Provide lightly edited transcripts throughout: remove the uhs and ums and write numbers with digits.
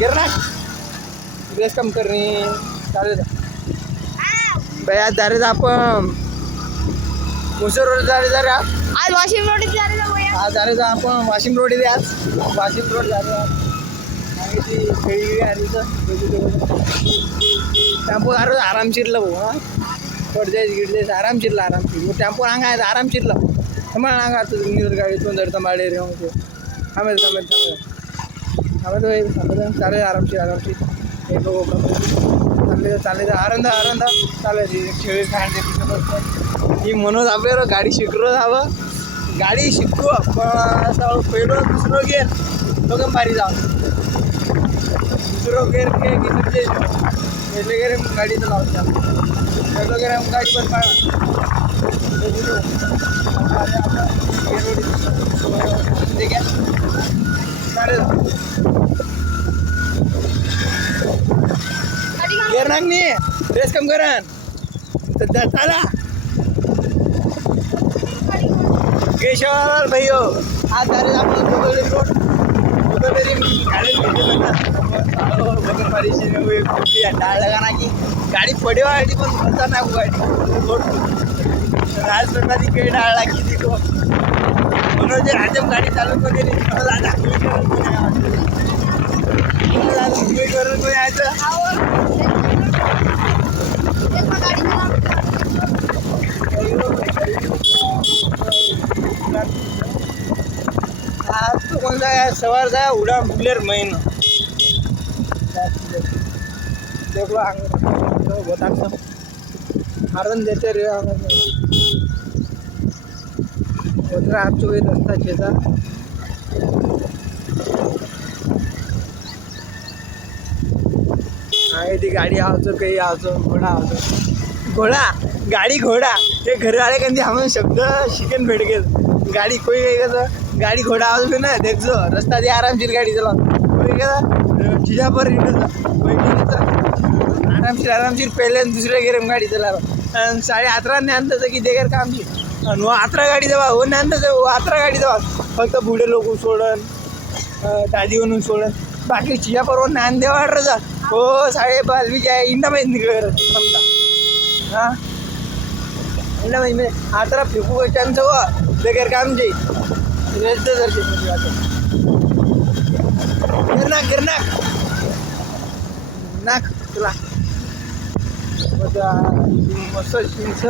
Girnar race कम करणे चालेल भैया जा रे आपण मुसर रोड जा रे आज वाशिम रोड जा रे भैया आज जा रे आपण वाशिम रोड इथे आज वाशिम रोड जा रे आणि ती खेळी आणि टेम्पो आरामशीरला भाऊ हा पडदेस गिडदेस आरामशीरला आरामशीर टेम्पो सांगायचं आरामशीरला तुम्हाला सांगा तुम्ही गाडीतून जर तमाडे रे थांबेल चालेल आरामशीर हे बघू चालले आनंद चालेल खेळ खायचे ही म्हणून आपल्याला गाडी शिकलो जावं गाडी शिकू असं पहिलं दुसरं गेर दोघं भारी जावं दुसरं गेर पहिलं गेर गाडीचं लावतं पहिलं गेर गाडी पण ठीक आहे चालेल गेर नागनी रेस कम करण सध्या चाला केशवाल भैयो आज झाले आपण डाळ लगा ना की गाडी पडेवाडी पण म्हणता ना गाडी राजस्थानाची काही डाळ लागली ती म्हणून जे राजम गाडी चालू करून करून यायचं आज तो कोणता सवार जा उडा बुलेर महिना देखलो अंग आरण देते रे उतरा आप चुके रस्ता चेता आहे ती गाडी आवतो काही आवतो घोडा आवतो घोडा गाडी घोडा ते घरवाले कधी आम्हाला शब्द शिकन भेट गेल गाडी कोई काही कसं गाडी घोडा आवतो ना देखजो रस्ता ते आरामशीर गाडी चला कोई कसं जिजा पर आरामशीर पहिले दुसऱ्या गेरम गाडी चला 11:30 ने आणतं की देगर कामची आणि 11 गाडी देवा हो आणतं 11 गाडी देवा फक्त बुढे लोक सोडन दादी म्हणून सोडन बाकी चिया परवा ज्ञान देवा जा हो साहेब विजय इंडा माहीत निघ समजा हां इंडा माहीत 11 फेकू त्यांचं व देगर कामची रेस्ट गिरनाक नाक तुला मस्त शिंच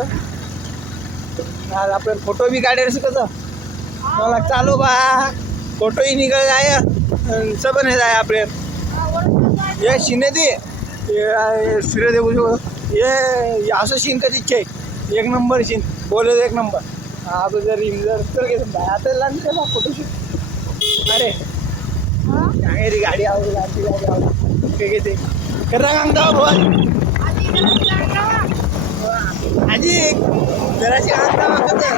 आज आपण फोटो बी काढायला कसं मला चालू बा फोटोही निघत आहे सबन हे जाय आपले ये शिने दे सूर्य देखू शकतो ये असं शिन कधीच आहे एक नंबर शिन बोलत एक नंबर आप जर तर घेतो आता लागला फोटोशूट अरे री गाडी आवडली गाडी आवडली काय घेते करा सांगता बोल आजी जराशी आणता कसं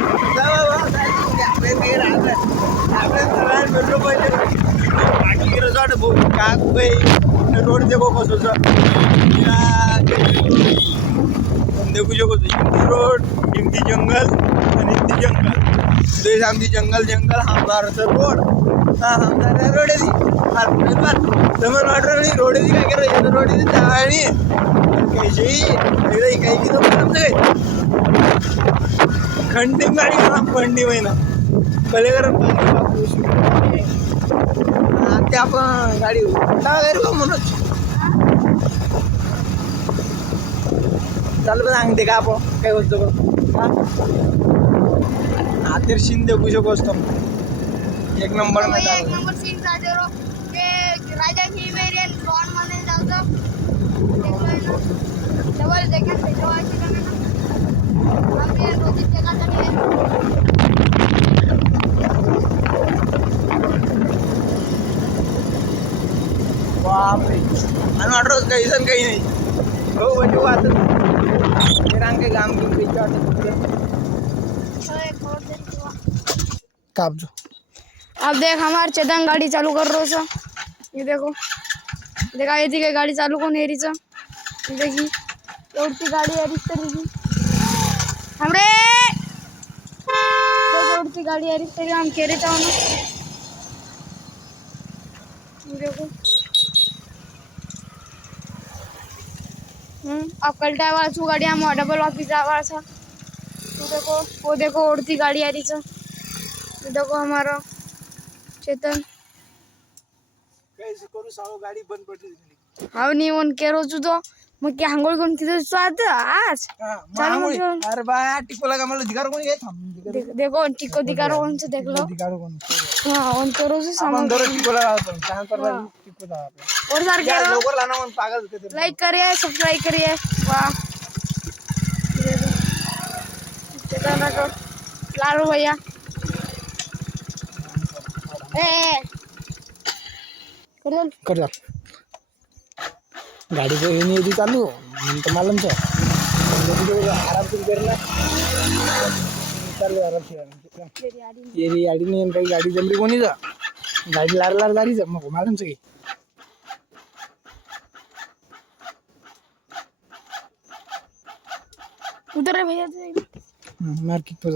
भेटलो पाहिजे बाकी रिसॉर्ट का रोड देखो कसं देखू शकतो हिंदी रोड हिंदी जंगल आणि हिंदी जंगल देश आमची जंगल हमदार रोड हा हमदार रोड आहे समोर वाटर रोड आहे काय करायचं रोड आहे काही काही खंडी गाडी खंडी महिना पहिले ते आपण गाडी म्हणून चालू पण सांगते का आपण काय गोष्ट आतिर शिंद देखू शकतो असतो एक नंबर राजा की वेरियंट कौन माने जातो डबल देखा हमने रोजित जगह तक बाप रे आणि वाटत काही नाही हो म्हणजे वाटत रंग काम की काबजो अब देख हमार चेतन गाड़ी चालू कर रहा है ये देखो देखा ये थी कि गाड़ी चालू कौन एरी चा देखी उड़ती गाड़ी है इस तरह की हमरे उड़ती गाड़ी है इस तरह हम कह रहे चाहो ना देखो अब कल्टा वाला छू गाड़ी हम डबल वापिस आवा सा। तो देखो वो देखो उड़ती गाड़ी आ रही है। ये देखो हमारा चेतन कैसे करू साळो गाडी बंद पडली. हाव नहीं वन केरो छू तो मग की आंघोळ करून तिथे स्वाद आज चालू महागुडी. अरे बा टिकोला का मला धिकार कोणी घे थांब. देखो टिको दिकारो वन से देख लो। धिकार कोण हाँ वन केरो छू आपण सामान दररोज टिकोला लावतो. छान परवा टिकोला आपला. और सार या केरो लवकर लाना म्हणून पागल होते ते. लाइक करिए सब्सक्राइब करिए। वाह चेतन राठौर लारो भैया ए कर कर जा. गाडी तो येणे येते चालू म्हणतो मालमचं आराम सुरू करला चालू आराम येरी गाडी नाही काही गाडी जमली कोणी जा गाडी लार गाडी जा मग मालमचं की उधर है भैया मार्केट पर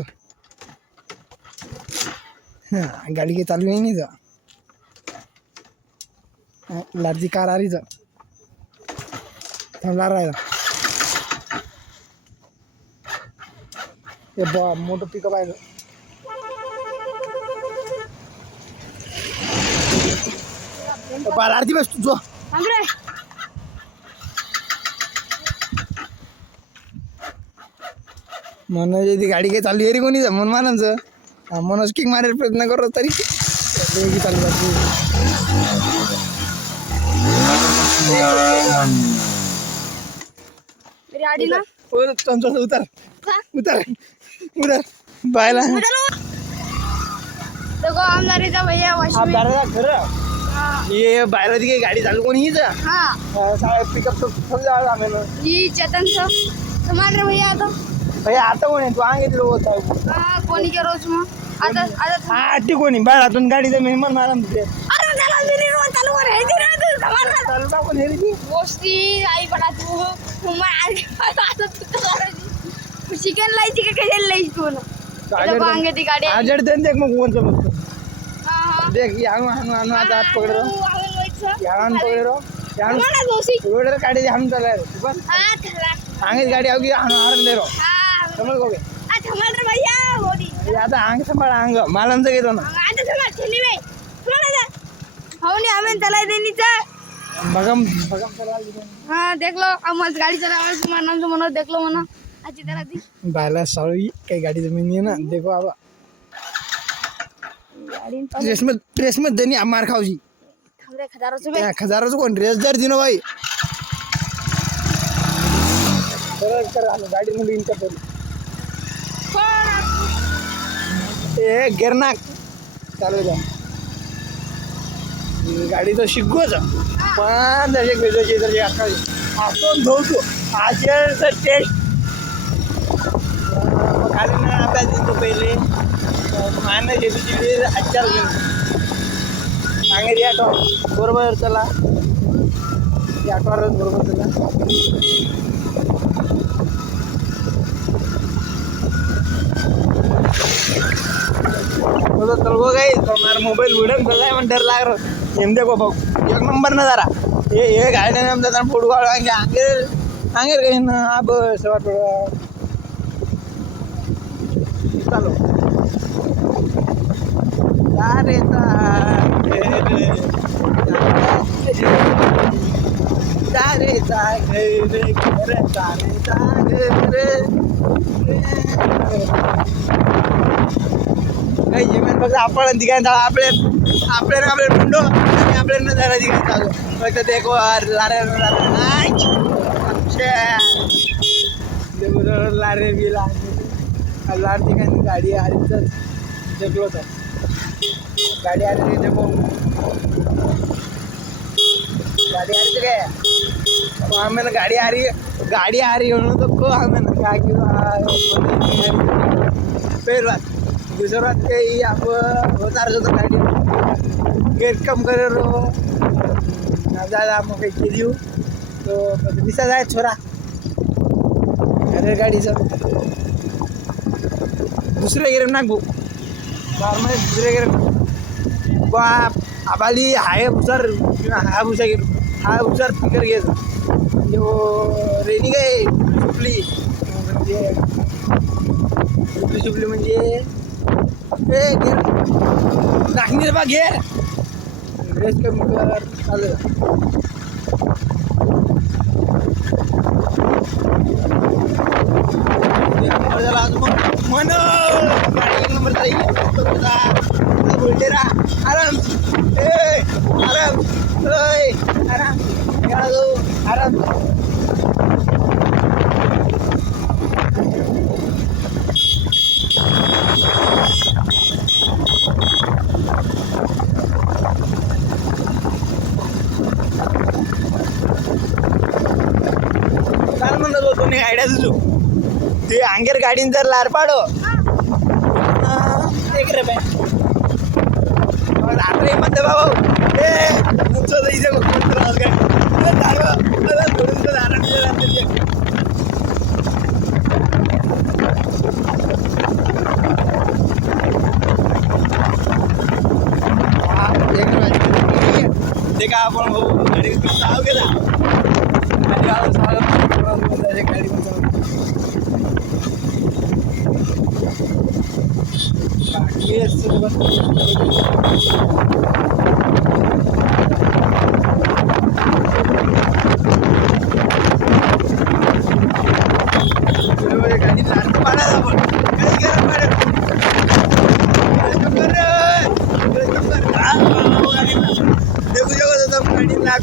गाड़ी के चालू नहीं जा लार्जी कार आ रही जा ला रहा है ये मोटर पिकअप आएगा. बालारती बस तू जो हमरे मनोज यदि गाडी काही चालू आहे कोणी मन मानांचं मनोज किक मारायला प्रयत्न करतो तरी चालू जाते. मेरी आड़ी ना उतर उतर उतर उतर बायला देखो हम जा रहे थे भैया वाशिंग में खरं हाँ ये बाहेर ती काही गाडी चालू कोणी हीच हाँ पिकअप समजा आम्ही ये चेतन सर समार रे भैया आता भैया आता कोणी तू सांगितलं होतं हाँ कोणी के रोज मग आता आता हा आठी कोणी बाळातून गाडीचं मेहमान मारा तिथे अरे त्याला मेरी रोज चालू कर है तेरे तू समार रे चालू टाकून हे रे गोष्टी आई बडा तू मैं आज आता तू कर चिकन लायची का कशाला लायची तू ना देखो आंगे ती गाडी आज जडते देख मग कोणचं बघतो हाँ हाँ देख आणू आणू आणू आता हात पकड रो आंगे लोईचं यान पकड रो यान मला दोषी रोड गाडी हम चालाय बस हाँ चला आंगे गाडी आवगी हारण दे रो हाँ समज गोगे आज हमारे भैया मोदी हे आता अंग सांभाळ अंग मालांचं घेतो ना आता चला चली बाई चला जा हो नहीं हमें चला देनी चाहिए बगम बगम चला हाँ देख लो अब मस्त गाड़ी चला तुम्हारा नाम से मनो देख लो मनो अच्छी तरह दी बायला साळी काही गाडी जमीन आहे ना देखो आबा गाड़ी ड्रेस में देनी मार खाऊची हमरे खजारों से बे खजाराचं कोण ड्रेस जर दिनो भाई सरळ कर आलो गाडी मध्ये इंटर करू ए गिरनाक चालू जा गाडी तो शिकवच पण त्याचे वेगळ्याचे जर आपण धुवतो आजचं टेस्ट खाली ना अभ्यास देतो पहिले मान तुझी वेळ आजच्याच सांगेल ऑटो बरोबर चला ऑटोवरच बरोबर चला चलगो गई तुम्हारा मोबाइल वीडियो चल रहा है मैं डर लग रहा है देखो भाऊ एक नंबर ना जरा ये गाड़ी ने हम दादा फोटो काढवांगे आगे आगे कहीं ना अब सवा थोड़ा चलो सारे सारे काही जेवण फक्त आपण ठिकाणी आपले आपले आपले मुंडो आणि आपल्याला जरा ठिकाणी चालू फक्त देखो लारे लारे बी लार ठिकाणी गाडी आलीच देखलो तर गाडी आली देखो गाडी आली काय हमें गाड़ी आ रही है तो को हमें क्या कि फिर बात दूसरी बात कही आप होता रहो तो गाड़ी गेट कम करे रो ज़्यादा हम कहीं के दियो तो दिशा जाए छोरा अरे गाड़ी सब दुसरे गिरे ना गो नॉर्मल दुसरे गिरे बाप आबाली हाय भुसार हा भुसा गिर हा भुसार फिकर घ्यायचा म्हणजे वो रेनी काय सुपली म्हणजे सुपली म्हणजे ए घेर नागनीर बा घेर रेस कमी कर चालेल मन गाडी एक नंबर बोलते रा आराम ए आराम आराम आराम काल म्हणत होतो नाही आयडिया तुझू ते अंगेर गाडीन जर लार पाडो एक रे बाय रात्री म्हणते बाबा ए तुमचं इथे त्रास काय ते का आपण गाडी जाऊ गेला गाडी गाडी लाडकं पाडायला आपण काही गरम पाडेल देखू शकत होता गाडी लाग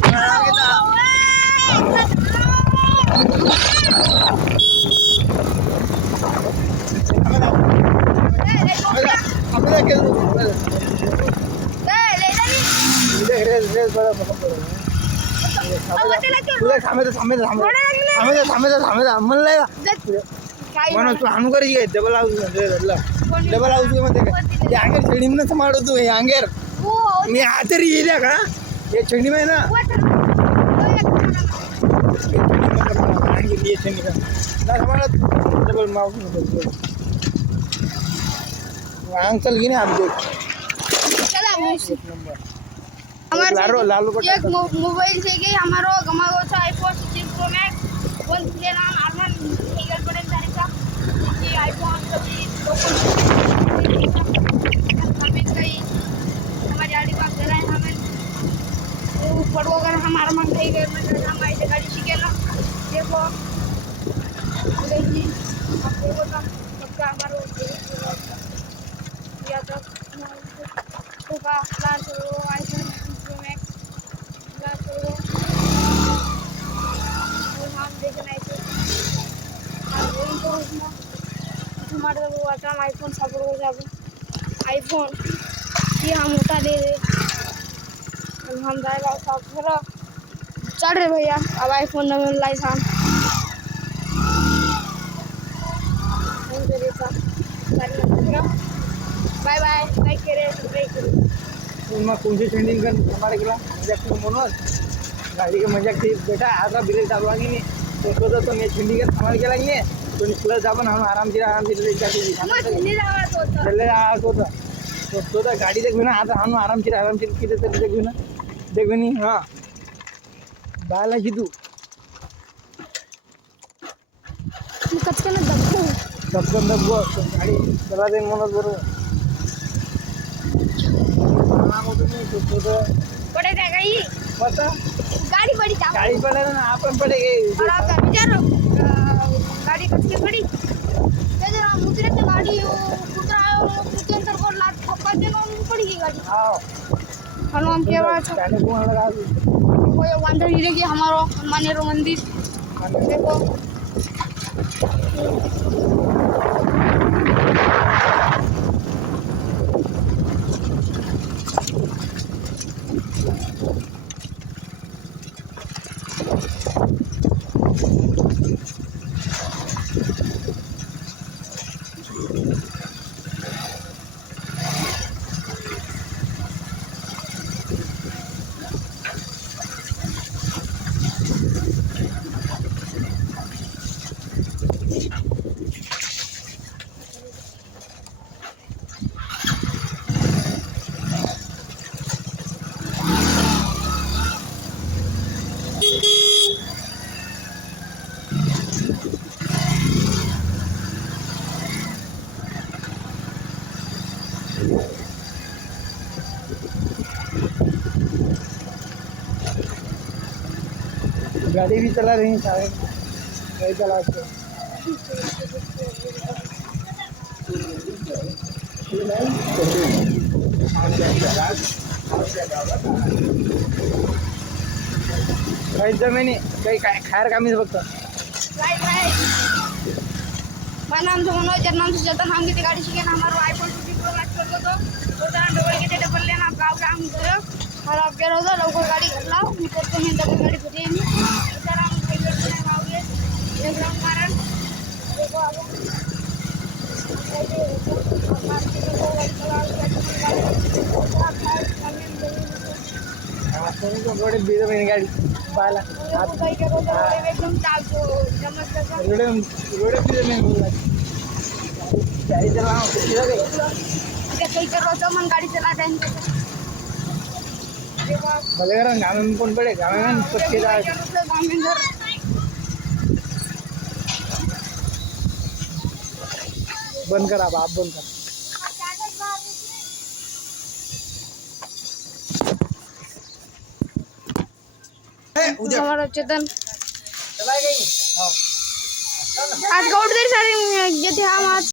म्हणून तू हाणू करायची काय डबल हाऊस डबल हाऊस म्हणते काय अंगेर छेडीनच मारतो हे अंगेर मी हा तरी येईल का हे छेडी माही ना डबल माऊस अंग चल की नाही आमचे एक मोबाइल से कि हमारो गमागो था आईफोन 16 प्रो मैक्स वन के नाम आरमान हीगल पड़े तारीखा कि आईफोन कभी हमें कहीं हमारी गाड़ी बात कर रहे हैं हमें वो पड़ो अगर हम आरमान कहीं गए में हम आई गाड़ी सीखे ना देखो देखिए अब देखो तो सबका हमारो या तो होगा लास्ट आईफोन आईफोन सपोर्ट कर आईफोन ये हम होता दे हम जाएगा सब चल रहे भैया अब आईफोन न मिल रहा बाय बाय लाइक करे मग कोणती ट्रेंडिंग कर हमारे गेला मजाक म्हणून गाड़ी के मजाक थी बेटा आता ब्रेक डालवा की नहीं तो मैं ठंडी का हमारे गेला की नहीं तो प्लस आपण हम आराम से ले जाते चले तो गाड़ी देख ना आता हम आराम से किती तरी देख नहीं हाँ बाला तू कचकन दबको दबकन दबको गाडी चला दे म्हणत बरोबर पड़े गाड़ी पता गाड़ी बड़ी था गाड़ी पड़े ना अपन पड़े गए और आप विचारो गाड़ी कच्ची पड़ी ते जरा मुद्रे ते गाड़ी कुतरा आयो कुत्ते अंदर को लात ठोका देनो पड़ी गई गाड़ी हां हनुमान के बात जाने को लगा कोई वांडर हीरे की हमारो हनुमान मंदिर देखो गाड़ी भी चला रही सारे नहीं चलाते। काही जमिनी काही काय खायर कामीच फक्त राइट राइट मैं नाम से मनोज नाम से चलता हम की गाड़ी सीखे हमारा आईफोन 15 प्रो मैक्स कर दो तो जरा डबल के डबल लेना गांव काम करो और आप कह रहे हो लवकर गाड़ी घर लाओ मी करतो मी डबल गाड़ी भेटे मी जरा हम पहिले लावले एक राउंड मारन देखो आगे गोडे बीज में गाड़ी बाला एकदम चालतो जमत रोडे रोडे बीज में गाड़ी चलाओ किधर गई कहीं कर रहा मन गाड़ी चला टाइम भले कर गाँव में कौन पड़े गाँव में पक्के गाँव में घर बंद कर आप बंद कर हमारा चेतन चला गई आज गौड़ देर सारी ये थे हम आज